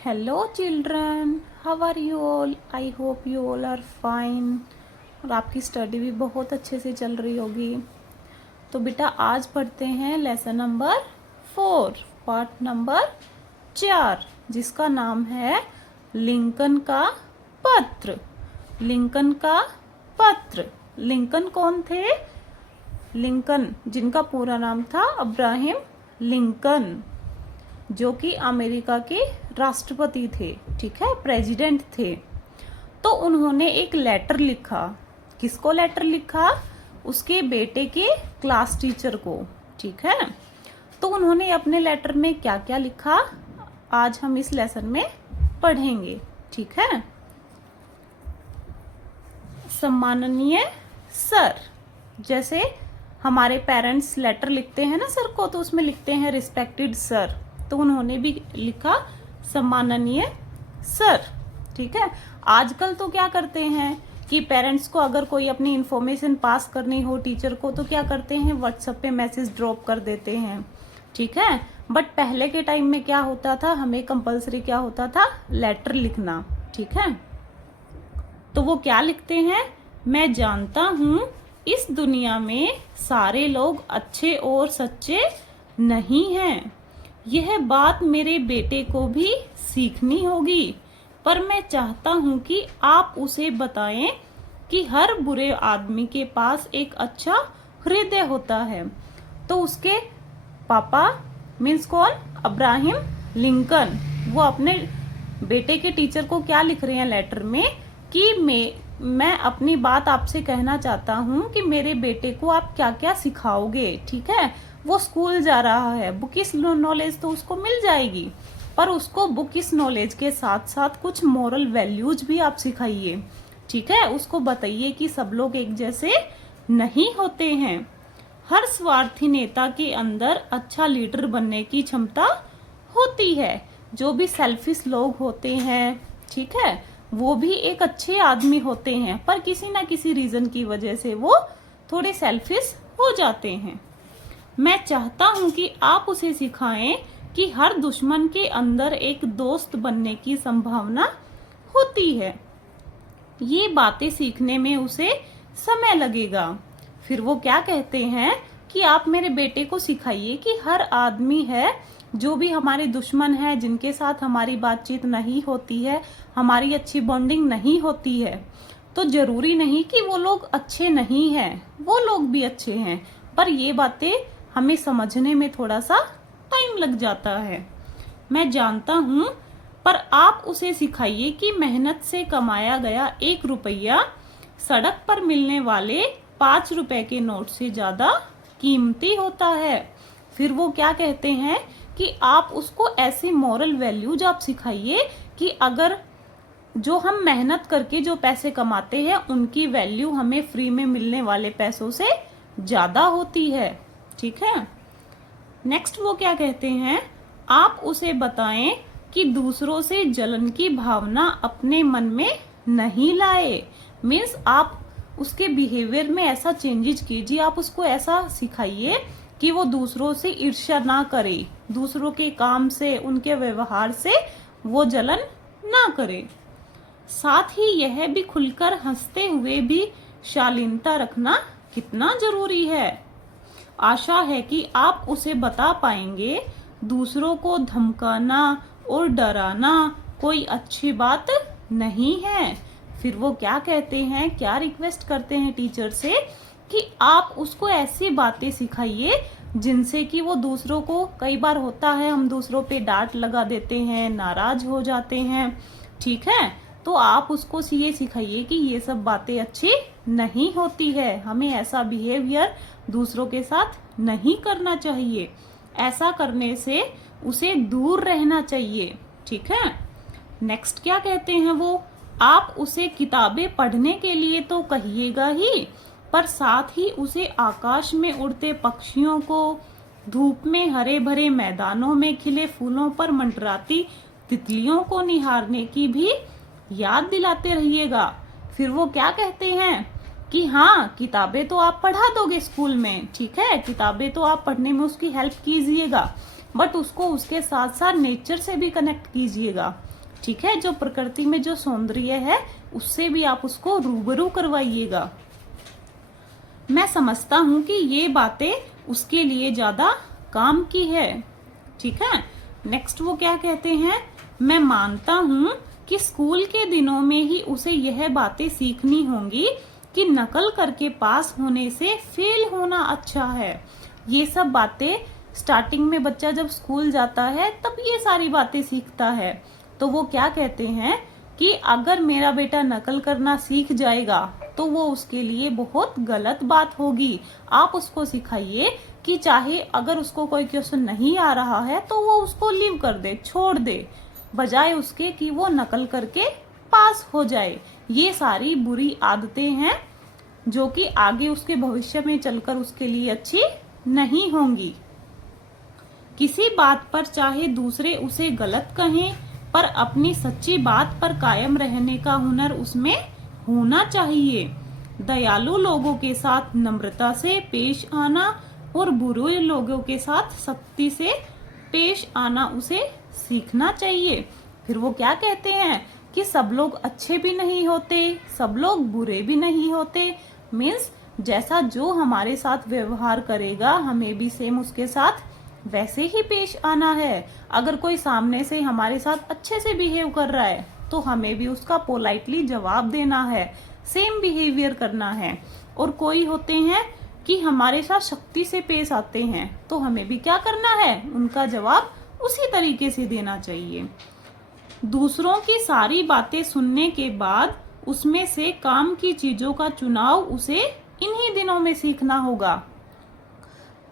Hello children, how are you all? I hope you all are fine और आपकी study भी बहुत अच्छे से चल रही होगी। तो बेटा आज पढ़ते हैं लेसन नंबर 4, पार्ट नंबर 4, जिसका नाम है लिंकन का पत्र। लिंकन का पत्र। लिंकन कौन थे? लिंकन जिनका पूरा नाम था अब्राहम लिंकन, जो कि अमेरिका के राष्ट्रपति थे, ठीक है, प्रेसिडेंट थे। तो उन्होंने एक लेटर लिखा। किसको लेटर लिखा? उसके बेटे के क्लास टीचर को, ठीक है। तो उन्होंने अपने लेटर में क्या क्या लिखा आज हम इस लेसन में पढ़ेंगे, ठीक है। सम्माननीय सर, जैसे हमारे पेरेंट्स लेटर लिखते हैं ना सर को, तो उसमें लिखते हैं रिस्पेक्टेड सर। तो उन्होंने भी लिखा सम्माननीय सर, ठीक है। आजकल तो क्या करते हैं कि पेरेंट्स को अगर कोई अपनी इंफॉर्मेशन पास करनी हो टीचर को, तो क्या करते हैं, व्हाट्सएप पे मैसेज ड्रॉप कर देते हैं, ठीक है। बट पहले के टाइम में क्या होता था, हमें कंपलसरी क्या होता था, लेटर लिखना, ठीक है। तो वो क्या लिखते हैं, मैं जानता हूं इस दुनिया में सारे लोग अच्छे और सच्चे नहीं हैं। यह बात मेरे बेटे को भी सीखनी होगी, पर मैं चाहता हूं कि आप उसे बताएं कि हर बुरे आदमी के पास एक अच्छा हृदय होता है। तो उसके पापा मीन्स कौन? Abraham Lincoln. वो अपने बेटे के टीचर को क्या लिख रहे हैं लेटर में कि मैं अपनी बात आपसे कहना चाहता हूं कि मेरे बेटे को आप क्या क्या सिखाओगे, ठीक है। वो स्कूल जा रहा है, बुकिश नॉलेज तो उसको मिल जाएगी, पर उसको बुकिश नॉलेज के साथ साथ कुछ मॉरल वैल्यूज भी आप सिखाइए, ठीक है। उसको बताइए कि सब लोग एक जैसे नहीं होते हैं। हर स्वार्थी नेता के अंदर अच्छा लीडर बनने की क्षमता होती है। जो भी सेल्फिश लोग होते हैं, ठीक है, वो भी एक अच्छे आदमी होते हैं, पर किसी ना किसी रीजन की वजह से वो थोड़े सेल्फिश हो जाते हैं। मैं चाहता हूं कि आप उसे सिखाएं कि हर दुश्मन के अंदर एक दोस्त बनने की संभावना होती है। ये बातें सीखने में उसे समय लगेगा। फिर वो क्या कहते हैं कि आप मेरे बेटे को सिखाइए कि हर आदमी है, जो भी हमारे दुश्मन है, जिनके साथ हमारी बातचीत नहीं होती है, हमारी अच्छी बॉन्डिंग नहीं होती है, तो जरूरी नहीं कि वो लोग अच्छे नहीं हैं, वो लोग भी अच्छे हैं, पर ये बातें हमें समझने में थोड़ा सा टाइम लग जाता है। मैं जानता हूं, पर आप उसे सिखाइए कि मेहनत से कमाया गया 1 रुपया सड़क पर मिलने वाले 5 रुपए के नोट से ज्यादा कीमती होता है। फिर वो क्या कहते हैं कि आप उसको ऐसे मॉरल वैल्यूज आप सिखाइए कि अगर जो हम मेहनत करके जो पैसे कमाते हैं, उनकी वैल्यू हमें फ्री में मिलने वाले पैसों से ज्यादा होती है, ठीक है। नेक्स्ट वो क्या कहते हैं, आप उसे बताएं कि दूसरों से जलन की भावना अपने मन में नहीं लाए। मीन्स आप उसके बिहेवियर में ऐसा चेंजेस कीजिए, आप उसको ऐसा सिखाइए कि वो दूसरों से ईर्ष्या ना करे, दूसरों के काम से, उनके व्यवहार से वो जलन ना करे। साथ ही यह भी खुलकर हंसते हुए भी शालीनता रखना कितना जरूरी है। आशा है कि आप उसे बता पाएंगे दूसरों को धमकाना और डराना कोई अच्छी बात नहीं है। फिर वो क्या कहते हैं, क्या रिक्वेस्ट करते हैं टीचर से कि आप उसको ऐसी बातें सिखाइए जिनसे कि वो दूसरों को, कई बार होता है हम दूसरों पे डांट लगा देते हैं, नाराज हो जाते हैं, ठीक है। तो आप उसको ये सिखाइए कि ये सब बातें अच्छी नहीं होती है, हमें ऐसा बिहेवियर दूसरों के साथ नहीं करना चाहिए, ऐसा करने से उसे दूर रहना चाहिए, ठीक है। नेक्स्ट क्या कहते हैं वो, आप उसे किताबें पढ़ने के लिए तो कहिएगा ही, पर साथ ही उसे आकाश में उड़ते पक्षियों को, धूप में हरे भरे मैदानों में खिले फूलों पर मंडराती तितलियों को निहारने की भी याद दिलाते रहिएगा। फिर वो क्या कहते हैं कि हाँ, किताबें तो आप पढ़ा दोगे स्कूल में, ठीक है, किताबें तो आप पढ़ने में उसकी हेल्प कीजिएगा, बट उसको उसके साथ साथ नेचर से भी कनेक्ट कीजिएगा। ठीक है, जो प्रकृति में जो सौंदर्य है उससे भी आप उसको रूबरू करवाइएगा। मैं समझता हूं कि ये बातें उसके लिए ज्यादा काम की है। ठीक है, नेक्स्ट वो क्या कहते हैं, मैं मानता हूं कि स्कूल के दिनों में ही उसे यह बातें सीखनी होंगी कि नकल करके पास होने से फेल होना अच्छा है। ये सब बातें स्टार्टिंग में बच्चा जब स्कूल जाता है तब ये सारी बातें सीखता है। तो वो क्या कहते हैं कि अगर मेरा बेटा नकल करना सीख जाएगा तो वो उसके लिए बहुत गलत बात होगी। आप उसको सिखाइए कि चाहे अगर उसको कोई क्वेश्चन नहीं आ रहा है तो वो उसको लीव कर दे, छोड़ दे, बजाय उसके कि वो नकल करके पास हो जाए। ये सारी बुरी आदतें हैं जो कि आगे उसके भविष्य में चलकर उसके लिए अच्छी नहीं होंगी। किसी बात पर चाहे दूसरे उसे गलत कहें, पर अपनी सच्ची बात पर कायम रहने का हुनर उसमें होना चाहिए। दयालु लोगों के साथ नम्रता से पेश आना और बुरे लोगों के साथ सख्ती से पेश आना उसे सीखना चाहिए। फिर वो क्या कहते हैं कि सब लोग अच्छे भी नहीं होते, सब लोग बुरे भी नहीं होते। मीन्स जैसा जो हमारे साथ व्यवहार करेगा हमें भी सेम उसके साथ वैसे ही पेश आना है। अगर कोई सामने से हमारे साथ अच्छे से बिहेव कर रहा है तो हमें भी उसका पोलाइटली जवाब देना है, सेम बिहेवियर करना है। और कोई होते हैं कि हमारे साथ शक्ति से पेश आते हैं तो हमें भी क्या करना है, उनका जवाब उसी तरीके से देना चाहिए। दूसरों की सारी बातें सुनने के बाद उसमें से काम की चीजों का चुनाव उसे इन्हीं दिनों में सीखना होगा।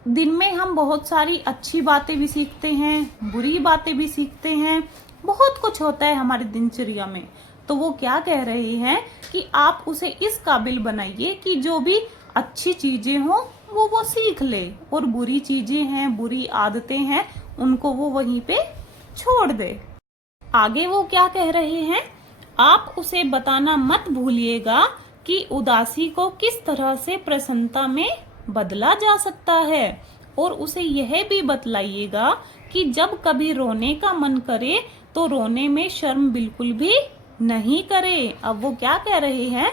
दिन में हम बहुत सारी अच्छी बातें भी सीखते हैं, बुरी बातें भी सीखते हैं, बहुत कुछ होता है हमारी दिनचर्या में। तो वो क्या कह रहे हैं कि आप उसे इस काबिल बनाइए कि जो भी अच्छी चीजें हों वो सीख ले, और बुरी चीजें हैं, बुरी आदतें हैं, उनको वो वहीं पे छोड़ दे। आगे वो क्या कह रहे हैं, आप उसे बताना मत भूलिएगा कि उदासी को किस तरह से प्रसन्नता में बदला जा सकता है, और उसे यह भी बतलाइएगा कि जब कभी रोने का मन करे तो रोने में शर्म बिल्कुल भी नहीं करे। अब वो क्या कह रहे हैं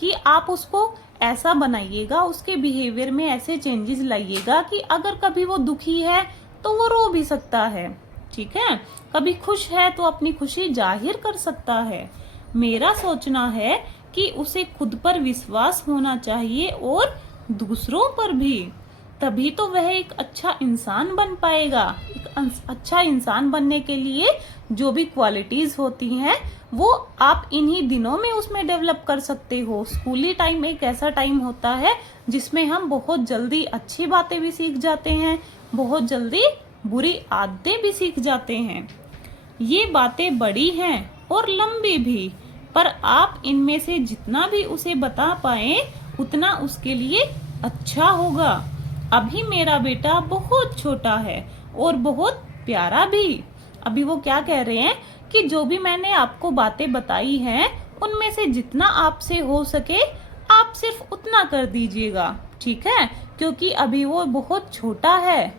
कि आप उसको ऐसा बनाइएगा, उसके बिहेवियर में ऐसे चेंजेस लाइएगा कि अगर कभी वो दुखी है तो वो रो भी सकता है। ठीक है, कभी खुश है तो अपनी खुशी जाहिर कर सकता है। मेरा सोचना है कि उसे खुद पर विश्वास होना चाहिए और दूसरों पर भी, तभी तो वह एक अच्छा इंसान बन पाएगा। एक अच्छा इंसान बनने के लिए जो भी क्वालिटीज होती हैं वो आप इन्हीं दिनों में उसमें डेवलप कर सकते हो। स्कूली टाइम एक ऐसा टाइम होता है जिसमें हम बहुत जल्दी अच्छी बातें भी सीख जाते हैं, बहुत जल्दी बुरी आदतें भी सीख जाते हैं। ये बातें बड़ी हैं और लंबी भी, पर आप इनमें से जितना भी उसे बता पाए उतना उसके लिए अच्छा होगा। अभी मेरा बेटा बहुत छोटा है और बहुत प्यारा भी। अभी वो क्या कह रहे हैं कि जो भी मैंने आपको बातें बताई हैं उनमें से जितना आपसे हो सके आप सिर्फ उतना कर दीजिएगा। ठीक है, क्योंकि अभी वो बहुत छोटा है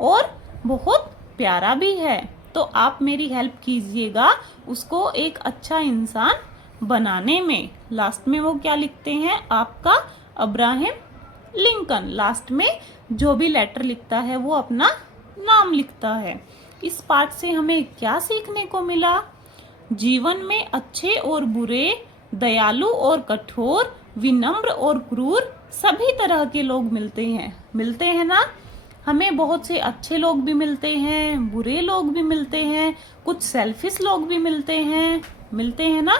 और बहुत प्यारा भी है। तो आप मेरी हेल्प कीजिएगा उसको एक अच्छा इंसान बनाने में। लास्ट में वो क्या लिखते हैं, आपका अब्राहम लिंकन। लास्ट में जो भी लेटर लिखता है वो अपना नाम लिखता है। इस पाठ से हमें क्या सीखने को मिला, जीवन में अच्छे और बुरे, दयालु और कठोर, विनम्र और क्रूर सभी तरह के लोग मिलते हैं ना। हमें बहुत से अच्छे लोग भी मिलते हैं, बुरे लोग भी मिलते हैं, कुछ सेल्फिश लोग भी मिलते हैं ना।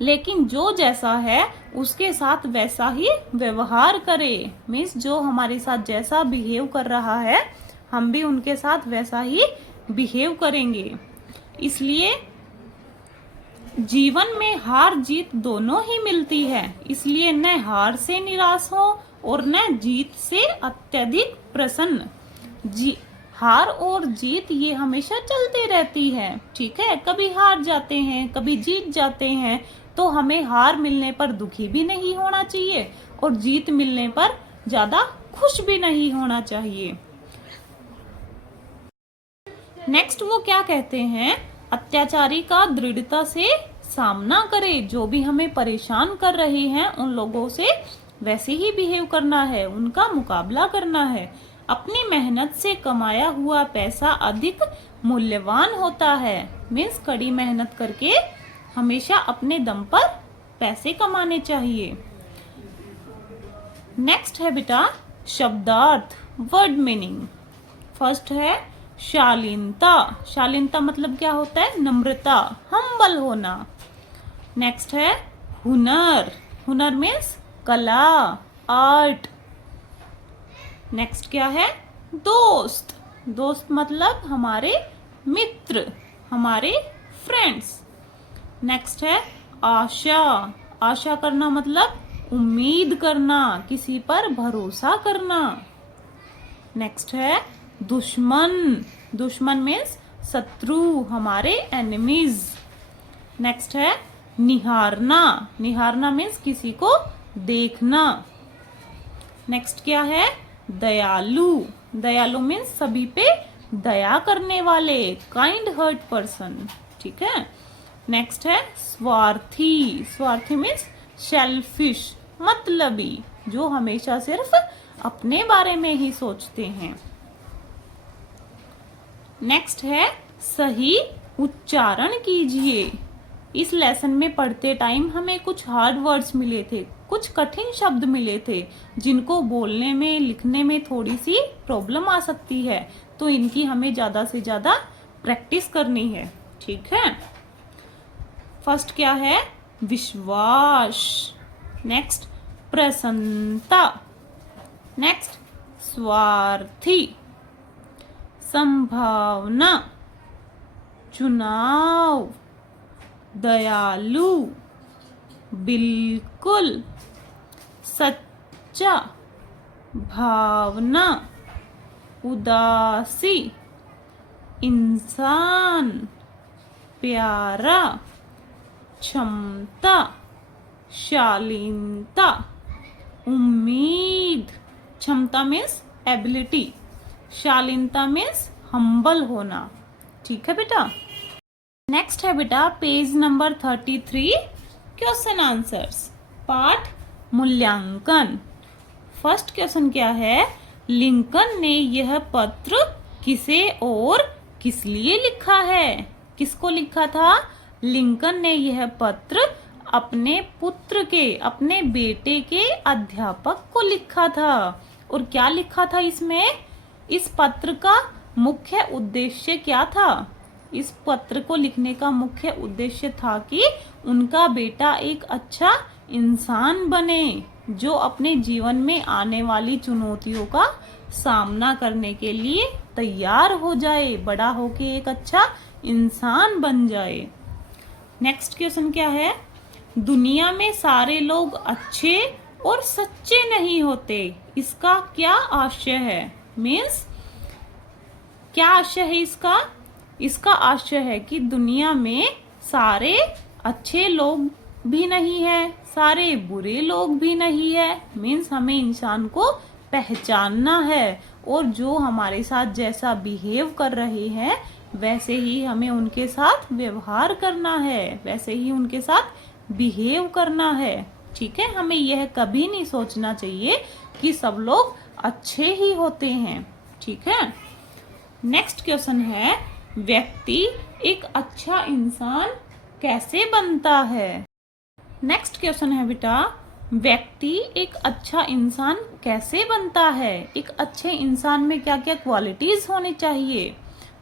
लेकिन जो जैसा है उसके साथ वैसा ही व्यवहार करे। मीन्स जो हमारे साथ जैसा बिहेव कर रहा है हम भी उनके साथ वैसा ही बिहेव करेंगे। इसलिए जीवन में हार जीत दोनों ही मिलती है, इसलिए न हार से निराश हो और न जीत से अत्यधिक प्रसन्न। हार और जीत ये हमेशा चलती रहती है। ठीक है, कभी हार जाते हैं, कभी जीत जाते हैं, तो हमें हार मिलने पर दुखी भी नहीं होना चाहिए और जीत मिलने पर ज्यादा खुश भी नहीं होना चाहिए। नेक्स्ट वो क्या कहते हैं, अत्याचारी का दृढ़ता से सामना करे, जो भी हमें परेशान कर रहे हैं उन लोगों से वैसे ही बिहेव करना है, उनका मुकाबला करना है। अपनी मेहनत से कमाया हुआ पैसा अधिक मूल्यवान होता है। मीन्स कड़ी मेहनत करके हमेशा अपने दम पर पैसे कमाने चाहिए। नेक्स्ट है बेटा शब्दार्थ, वर्ड मीनिंग। फर्स्ट है शालीनता। शालीनता मतलब क्या होता है? नम्रता, हम्बल होना। नेक्स्ट है हुनर। हुनर मीन्स कला, आर्ट। नेक्स्ट क्या है? दोस्त। दोस्त मतलब हमारे मित्र, हमारे फ्रेंड्स। नेक्स्ट है आशा। आशा करना मतलब उम्मीद करना, किसी पर भरोसा करना। नेक्स्ट है दुश्मन। दुश्मन मीन्स शत्रु, हमारे एनिमीज। नेक्स्ट है निहारना। निहारना मीन्स किसी को देखना। नेक्स्ट क्या है? दयालु। दयालु मीन्स सभी पे दया करने वाले, काइंड हार्ट पर्सन। ठीक है। नेक्स्ट है स्वार्थी। स्वार्थी मीन्स सेल्फिश, मतलबी, जो हमेशा सिर्फ अपने बारे में ही सोचते हैं। नेक्स्ट है सही उच्चारण कीजिए। इस लेसन में पढ़ते टाइम हमें कुछ हार्ड वर्ड्स मिले थे, कुछ कठिन शब्द मिले थे, जिनको बोलने में लिखने में थोड़ी सी प्रॉब्लम आ सकती है, तो इनकी हमें ज्यादा से ज्यादा प्रैक्टिस करनी है। ठीक है। फर्स्ट क्या है? विश्वास। नेक्स्ट प्रसन्नता। नेक्स्ट स्वार्थी, संभावना, चुनाव, दयालु, बिल्कुल, सच्चा, भावना, उदासी, इंसान, प्यारा, क्षमता, शालीनता, उम्मीद। क्षमता मीन्स एबिलिटी, शालीनता मीन्स हम्बल होना। ठीक है बेटा। नेक्स्ट है बेटा पेज नंबर 33, क्वेश्चन आंसर्स, पाठ मूल्यांकन। फर्स्ट क्वेश्चन क्या है? लिंकन ने यह पत्र किसे और किस लिए लिखा है? किसको लिखा था? लिंकन ने यह पत्र अपने पुत्र के, अपने बेटे के अध्यापक को लिखा था। और क्या लिखा था इसमें? इस पत्र का मुख्य उद्देश्य क्या था? इस पत्र को लिखने का मुख्य उद्देश्य था कि उनका बेटा एक अच्छा इंसान बने, जो अपने जीवन में आने वाली चुनौतियों का सामना करने के लिए तैयार हो जाए, बड़ा होके एक अच्छा इंसान बन जाए। नेक्स्ट क्वेश्चन क्या है? दुनिया में सारे लोग अच्छे और सच्चे नहीं होते, इसका क्या आशय है? मीन्स क्या आशय है इसका? इसका आशय है कि दुनिया में सारे अच्छे लोग भी नहीं है, सारे बुरे लोग भी नहीं है। मीन्स हमें इंसान को पहचानना है, और जो हमारे साथ जैसा बिहेव कर रहे हैं वैसे ही हमें उनके साथ व्यवहार करना है, वैसे ही उनके साथ बिहेव करना है। ठीक है। हमें यह कभी नहीं सोचना चाहिए कि सब लोग अच्छे ही होते हैं। ठीक है। नेक्स्ट क्वेश्चन है, व्यक्ति एक अच्छा इंसान कैसे बनता है? नेक्स्ट क्वेश्चन है बेटा, व्यक्ति एक अच्छा इंसान कैसे बनता है? एक अच्छे इंसान में क्या क्या क्वालिटीज होनी चाहिए?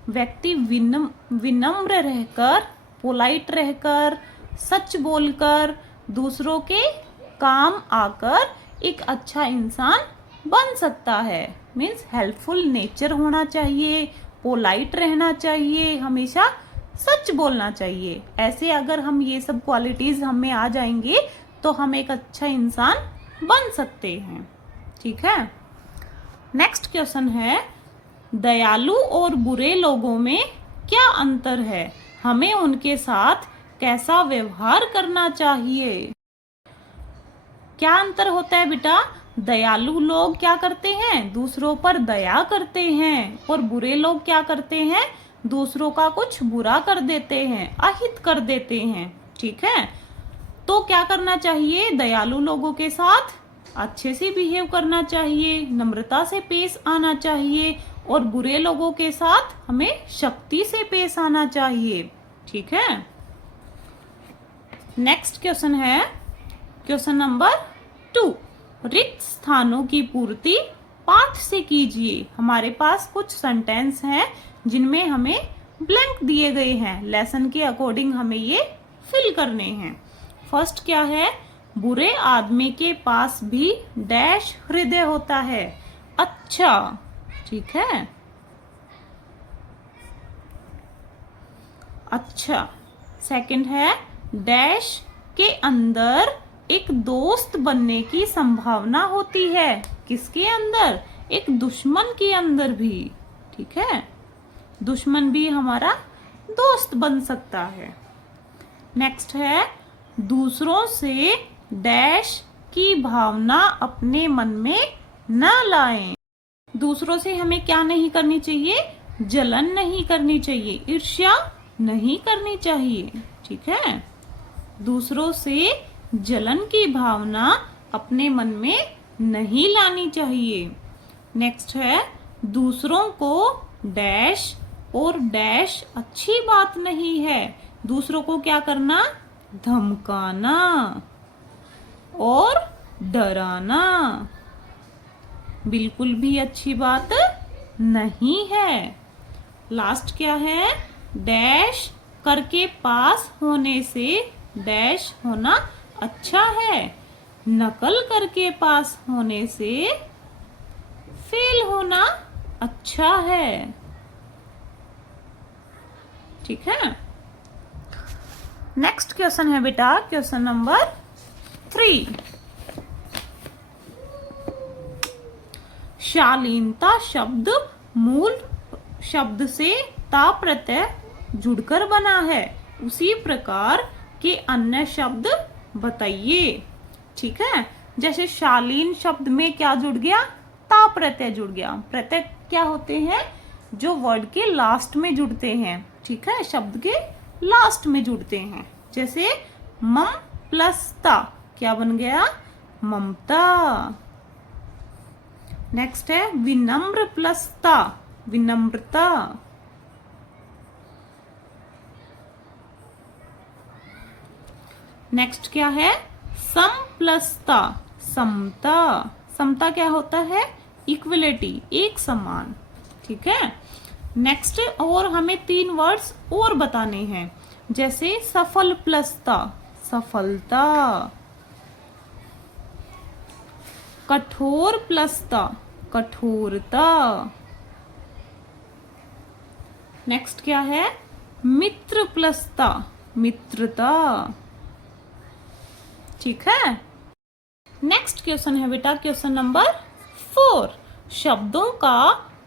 व्यक्ति विनम्र रहकर, पोलाइट रहकर, सच बोलकर, दूसरों के काम आकर एक अच्छा इंसान बन सकता है। मीन्स हेल्पफुल नेचर होना चाहिए, पोलाइट रहना चाहिए, हमेशा सच बोलना चाहिए। ऐसे अगर हम ये सब क्वालिटीज हमें आ जाएंगे तो हम एक अच्छा इंसान बन सकते हैं। ठीक है। नेक्स्ट क्वेश्चन है, दयालु और बुरे लोगों में क्या अंतर है? हमें उनके साथ कैसा व्यवहार करना चाहिए? क्या अंतर होता है बेटा? दयालु लोग क्या करते हैं? दूसरों पर दया करते हैं, और बुरे लोग क्या करते हैं? दूसरों का कुछ बुरा कर देते हैं, अहित कर देते हैं, ठीक है। तो क्या करना चाहिए, दयालु लोगों के साथ अच्छे से बिहेव करना चाहिए, नम्रता से पेश आना चाहिए, और बुरे लोगों के साथ हमें शक्ति से पेश आना चाहिए, ठीक है। नेक्स्ट क्वेश्चन है क्वेश्चन नंबर 2। रिक्त स्थानों की पूर्ति पाठ से कीजिए। हमारे पास कुछ सेंटेंस हैं जिनमें हमें ब्लैंक दिए गए हैं, लेसन के अकॉर्डिंग हमें ये फिल करने हैं। फर्स्ट क्या है, बुरे आदमी के पास भी डैश हृदय होता है। अच्छा, ठीक है, अच्छा। सेकंड है, डैश के अंदर एक दोस्त बनने की संभावना होती है। किसके अंदर, एक दुश्मन के अंदर भी, ठीक है, दुश्मन भी हमारा दोस्त बन सकता है। नेक्स्ट है, दूसरों से डैश की भावना अपने मन में न लाएं। दूसरों से हमें क्या नहीं करनी चाहिए, जलन नहीं करनी चाहिए, ईर्ष्या नहीं करनी चाहिए, ठीक है। दूसरों से जलन की भावना अपने मन में नहीं लानी चाहिए। नेक्स्ट है, दूसरों को डैश और डैश अच्छी बात नहीं है। दूसरों को क्या करना, धमकाना और डराना बिल्कुल भी अच्छी बात नहीं है। लास्ट क्या है, डैश करके पास होने से डैश होना अच्छा है, नकल करके पास होने से फेल होना अच्छा है, ठीक है। नेक्स्ट क्वेश्चन है बेटा क्वेश्चन नंबर 3। शालीनता शब्द मूल शब्द से ता प्रत्यय जुड़कर बना है, उसी प्रकार के अन्य शब्द बताइए, ठीक है। जैसे शालीन शब्द में क्या जुड़ गया, ता प्रत्यय जुड़ गया। प्रत्यय क्या होते हैं, जो वर्ड के लास्ट में जुड़ते हैं, ठीक है, शब्द के लास्ट में जुड़ते हैं। जैसे मम प्लस ता क्या बन गया, ममता। नेक्स्ट है विनम्र प्लस ता, विनम्रता। नेक्स्ट क्या है, सम प्लस ता, समता। समता क्या होता है, इक्वलिटी, एक समान, ठीक है। नेक्स्ट, और हमें 3 वर्ड्स और बताने हैं। जैसे सफल प्लस ता, सफलता। कठोर प्लस ता, कठोरता। नेक्स्ट क्या है, मित्र प्लस ता, मित्रता, ठीक है। नेक्स्ट क्वेश्चन है बेटा क्वेश्चन नंबर 4। शब्दों का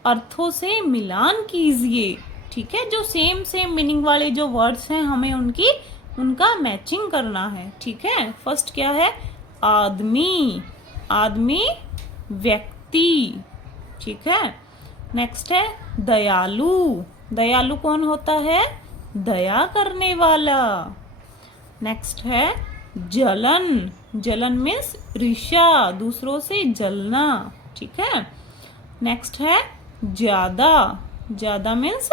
अर्थों से मिलान कीजिए, ठीक है। जो सेम मीनिंग वाले जो वर्ड्स हैं हमें उनका मैचिंग करना है, ठीक है। फर्स्ट क्या है, आदमी, आदमी व्यक्ति, ठीक है। नेक्स्ट है दयालु, दयालु कौन होता है, दया करने वाला। नेक्स्ट है जलन, जलन मीन्स ईर्ष्या, दूसरों से जलना, ठीक है। नेक्स्ट है ज्यादा, ज्यादा मीन्स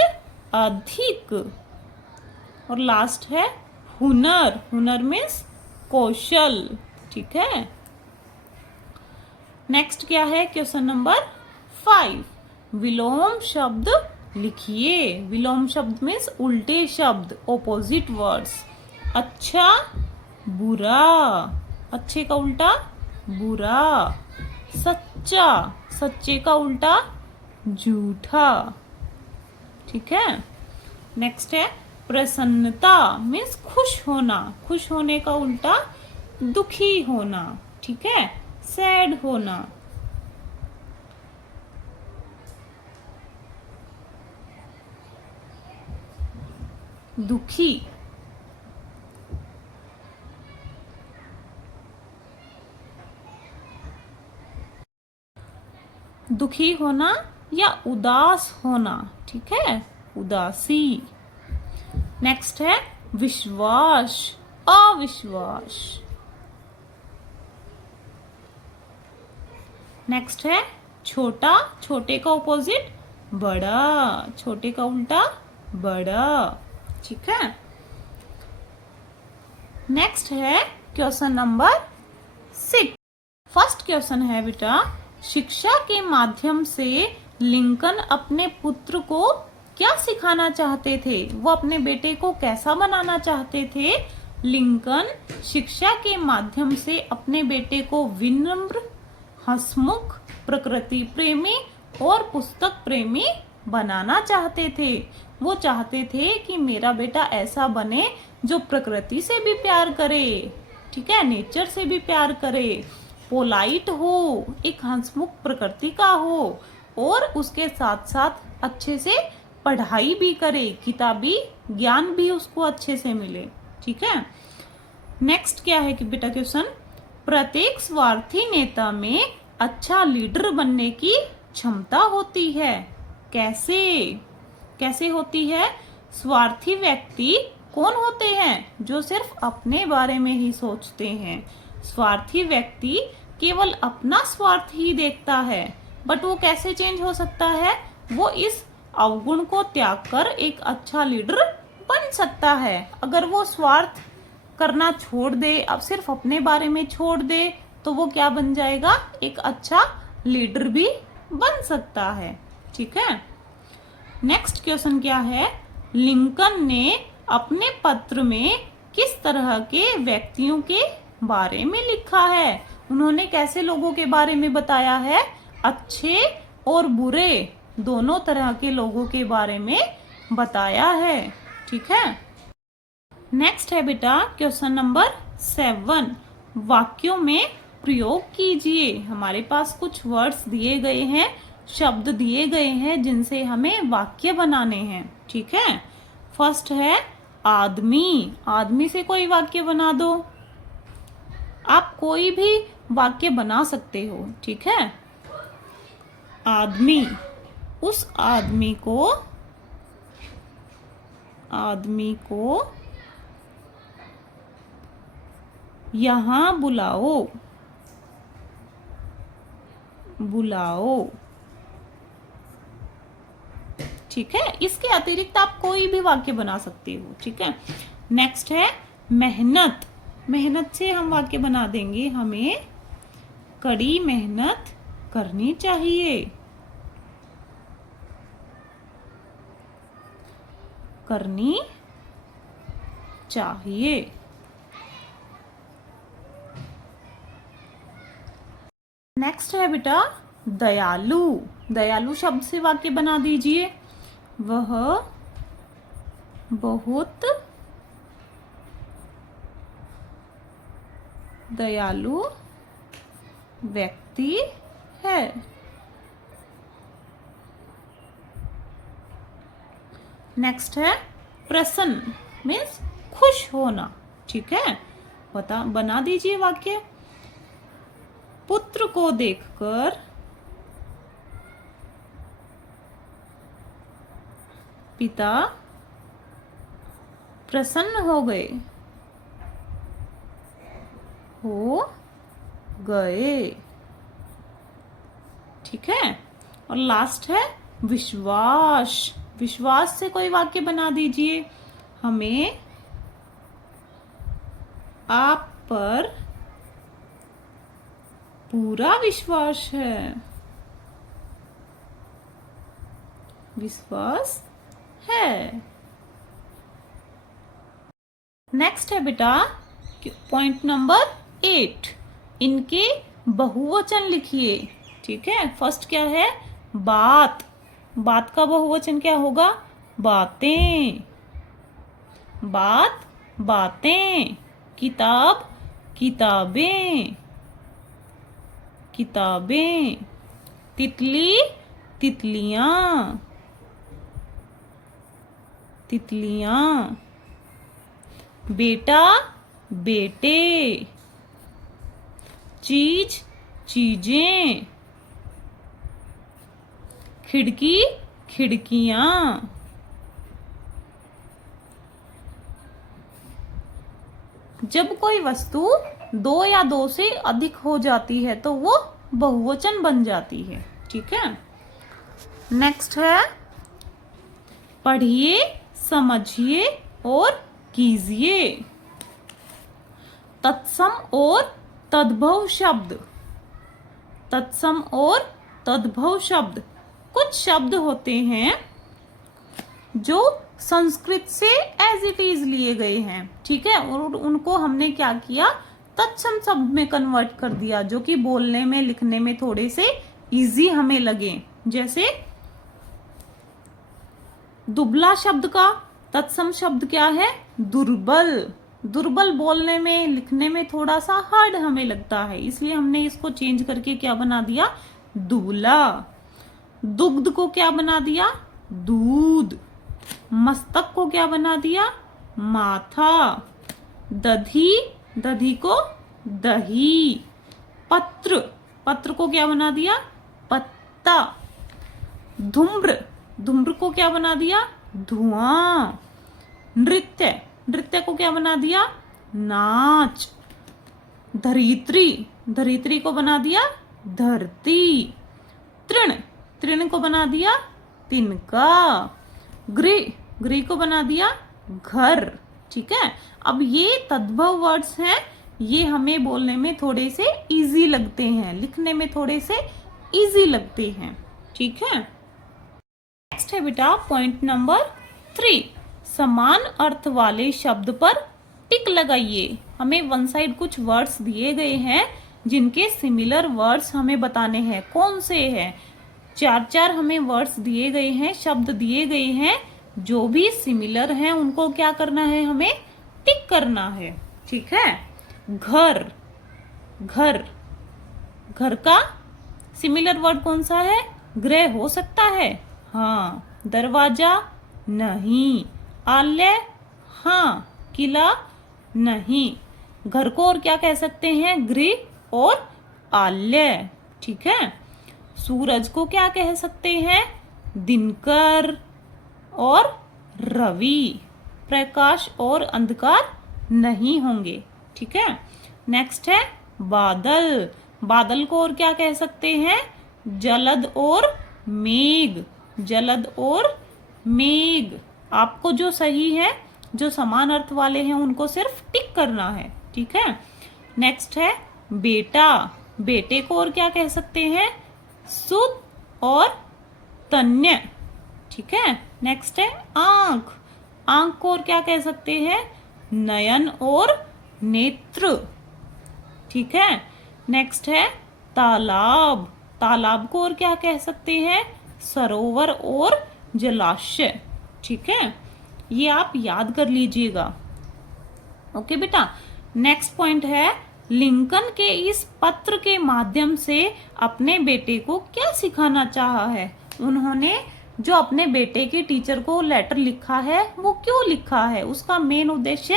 अधिक। और लास्ट है हुनर, हुनर मीन्स कौशल, ठीक है। नेक्स्ट क्या है क्वेश्चन नंबर 5। विलोम शब्द लिखिए। विलोम शब्द मीन्स उल्टे शब्द, ऑपोजिट वर्ड्स। अच्छा, बुरा, अच्छे का उल्टा बुरा। सच्चा, सच्चे का उल्टा झूठा, ठीक है। नेक्स्ट है प्रसन्नता मीन्स खुश होना, खुश होने का उल्टा दुखी होना, ठीक है, सैड होना। दुखी। दुखी होना या उदास होना, ठीक है, उदासी। नेक्स्ट है विश्वास, अविश्वास। नेक्स्ट है छोटा, छोटे का ऑपोजिट बड़ा, छोटे का उल्टा बड़ा। ठीक है। नेक्स्ट है क्वेश्चन नंबर 6। फर्स्ट क्वेश्चन है बेटा, शिक्षा के माध्यम से लिंकन अपने पुत्र को क्या सिखाना चाहते थे? वो अपने बेटे को कैसा बनाना चाहते थे? लिंकन शिक्षा के माध्यम से अपने बेटे को विनम्र, हंसमुख, प्रकृति प्रेमी और पुस्तक प्रेमी बनाना चाहते थे। वो चाहते थे कि मेरा बेटा ऐसा बने जो प्रकृति से भी प्यार करे, ठीक है, नेचर से भी प्यार करे, पोलाइट हो, एक हंसमुख प्रकृति का हो और उसके साथ साथ अच्छे से पढ़ाई भी करे, किताबी ज्ञान भी उसको अच्छे से मिले। ठीक है। नेक्स्ट क्या है कि बेटा क्वेश्चन, प्रत्येक स्वार्थी नेता में अच्छा लीडर बनने की क्षमता होती है। कैसे? कैसे होती है? स्वार्थी व्यक्ति कौन होते हैं? जो सिर्फ अपने बारे में ही सोचते हैं। स्वार्थी व्यक्ति केवल अपना स्वार्थ ही देखता है। बट वो कैसे चेंज हो सकता है? वो इस अवगुण को त्याग कर एक अच्छा लीडर बन सकता है। अगर वो स्वार्थ करना छोड़ दे, अब सिर्फ अपने बारे में छोड़ दे, तो वो क्या बन जाएगा? एक अच्छा लीडर भी बन सकता है। ठीक है। नेक्स्ट क्वेश्चन क्या है, लिंकन ने अपने पत्र में किस तरह के व्यक्तियों के बारे में लिखा है? उन्होंने कैसे लोगों के बारे में बताया है? अच्छे और बुरे दोनों तरह के लोगों के बारे में बताया है। ठीक है। नेक्स्ट है बेटा क्वेश्चन नंबर 7। वाक्यों में प्रयोग कीजिए। हमारे पास कुछ वर्ड्स दिए गए हैं, शब्द दिए गए हैं जिनसे हमें वाक्य बनाने हैं। ठीक है। फर्स्ट है आदमी। आदमी से कोई वाक्य बना दो। आप कोई भी वाक्य बना सकते हो। ठीक है। आदमी, उस आदमी को यहां बुलाओ। ठीक है। इसके अतिरिक्त आप कोई भी वाक्य बना सकते हो। ठीक है। नेक्स्ट है मेहनत। मेहनत से हम वाक्य बना देंगे, हमें कड़ी मेहनत करनी चाहिए। करनी चाहिए। नेक्स्ट है बेटा दयालु। दयालु शब्द से वाक्य बना दीजिए। वह बहुत दयालु व्यक्ति है। नेक्स्ट है प्रसन्न, मीन्स खुश होना। ठीक है। बना दीजिए वाक्य। पुत्र को देखकर पिता प्रसन्न हो गए। ठीक है। और लास्ट है विश्वास। विश्वास से कोई वाक्य बना दीजिए। हमें आप पर पूरा विश्वास है। विश्वास है। नेक्स्ट है बेटा पॉइंट नंबर 8। इनके बहुवचन लिखिए। ठीक है। फर्स्ट क्या है? बात। बात का बहुवचन क्या होगा? बातें। बात, बातें। किताब, किताबें। किताबें। तितली, तितलियां। तितलियां। बेटा, बेटे। चीज, चीजें। खिड़की, खिड़कियां। जब कोई वस्तु दो या दो से अधिक हो जाती है तो वो बहुवचन बन जाती है। ठीक है, नेक्स्ट है पढ़िए, समझिए और कीजिए। तत्सम और तद्भव शब्द, तत्सम और तद्भव शब्द कुछ शब्द होते हैं जो संस्कृत से एज इट इज लिए गए हैं। ठीक है, और उनको हमने क्या किया, तत्सम शब्द में कन्वर्ट कर दिया, जो कि बोलने में लिखने में थोड़े से इजी हमें लगे। जैसे दुबला शब्द का तत्सम शब्द क्या है, दुर्बल। दुर्बल बोलने में लिखने में थोड़ा सा हार्ड हमें लगता है, इसलिए हमने इसको चेंज करके क्या बना दिया, दुबला। दुग्ध को क्या बना दिया, दूध। मस्तक को क्या बना दिया, माथा। दधी, दधी को दही। पत्र, पत्र को क्या बना दिया, पत्ता। धूम्र, धूम्र को क्या बना दिया, धुआं। नृत्य, नृत्य को क्या बना दिया, नाच। धरित्री, धरित्री को बना दिया धरती। तृण, तृण को बना दिया तिनका। गृह, गृह को बना दिया घर। ठीक है, अब ये तद्भव वर्ड्स हैं, ये हमें बोलने में थोड़े से इजी लगते हैं, लिखने में थोड़े से इजी लगते हैं। ठीक है, नेक्स्ट है बेटा पॉइंट नंबर 3, समान अर्थ वाले शब्द पर टिक लगाइए। हमें वन साइड कुछ वर्ड्स दिए गए हैं जिनके सिमिलर वर्ड्स हमें बताने हैं। कौन से हैं, 4 हमें वर्ड्स दिए गए हैं, शब्द दिए गए हैं, जो भी सिमिलर हैं उनको क्या करना है, हमें टिक करना है। ठीक है, घर, घर, घर का सिमिलर वर्ड कौन सा है, गृह हो सकता है, हाँ। दरवाजा, नहीं। आलय, हाँ। किला, नहीं। घर को और क्या कह सकते हैं, गृह और आलय। ठीक है, सूरज को क्या कह सकते हैं, दिनकर और रवि। प्रकाश और अंधकार नहीं होंगे। ठीक है, नेक्स्ट है बादल। बादल को और क्या कह सकते हैं, जलद और मेघ। जलद और मेघ। आपको जो सही है, जो समान अर्थ वाले हैं, उनको सिर्फ टिक करना है। ठीक है, नेक्स्ट है बेटा। बेटे को और क्या कह सकते हैं, सुत और तन्य। ठीक है, नेक्स्ट है आंख। आंख को और क्या कह सकते हैं, नयन और नेत्र। ठीक है, नेक्स्ट है तालाब। तालाब को और क्या कह सकते हैं, सरोवर और जलाशय। ठीक है, ये आप याद कर लीजिएगा। ओके बेटा, नेक्स्ट पॉइंट है लिंकन के इस पत्र के माध्यम से अपने बेटे को क्या सिखाना चाहा है। उन्होंने जो अपने बेटे के टीचर को लेटर लिखा है, वो क्यों लिखा है, उसका मेन उद्देश्य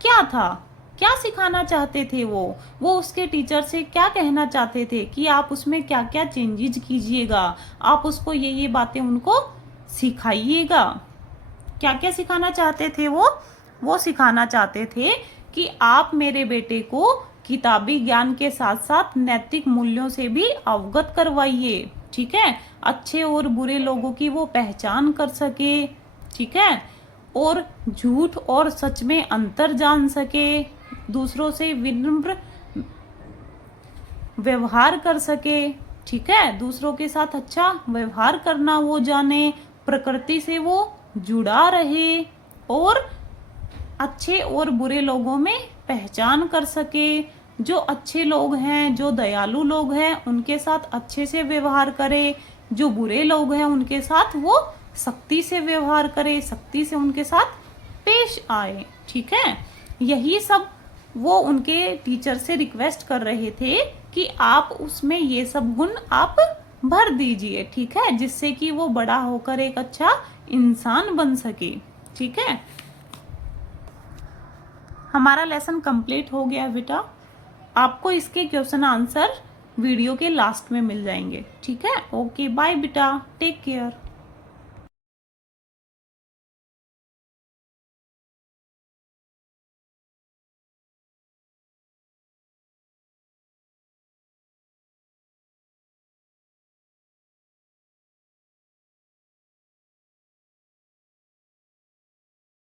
क्या था, क्या सिखाना चाहते थे वो उसके टीचर से क्या कहना चाहते थे कि आप उसमें क्या क्या चेंजेस कीजिएगा, आप उसको ये बातें उनको सिखाइएगा। क्या क्या सिखाना चाहते थे वो सिखाना चाहते थे कि आप मेरे बेटे को किताबी ज्ञान के साथ साथ नैतिक मूल्यों से भी अवगत करवाइए। ठीक है, अच्छे और बुरे लोगों की वो पहचान कर सके। ठीक है, और झूठ और सच में अंतर जान सके, दूसरों से विनम्र व्यवहार कर सके। ठीक है, दूसरों के साथ अच्छा व्यवहार करना वो जाने, प्रकृति से वो जुड़ा रहे और अच्छे और बुरे लोगों में पहचान कर सके। जो अच्छे लोग हैं, जो दयालु लोग हैं, उनके साथ अच्छे से व्यवहार करे, जो बुरे लोग हैं उनके साथ वो सख्ती से व्यवहार करे, सख्ती से उनके साथ पेश आए। ठीक है, यही सब वो उनके टीचर से रिक्वेस्ट कर रहे थे कि आप उसमें ये सब गुण आप भर दीजिए। ठीक है, जिससे कि वो बड़ा होकर एक अच्छा इंसान बन सके। ठीक है, हमारा लेसन कंप्लीट हो गया बेटा। आपको इसके क्वेश्चन आंसर वीडियो के लास्ट में मिल जाएंगे। ठीक है, ओके बाय बेटा, टेक केयर।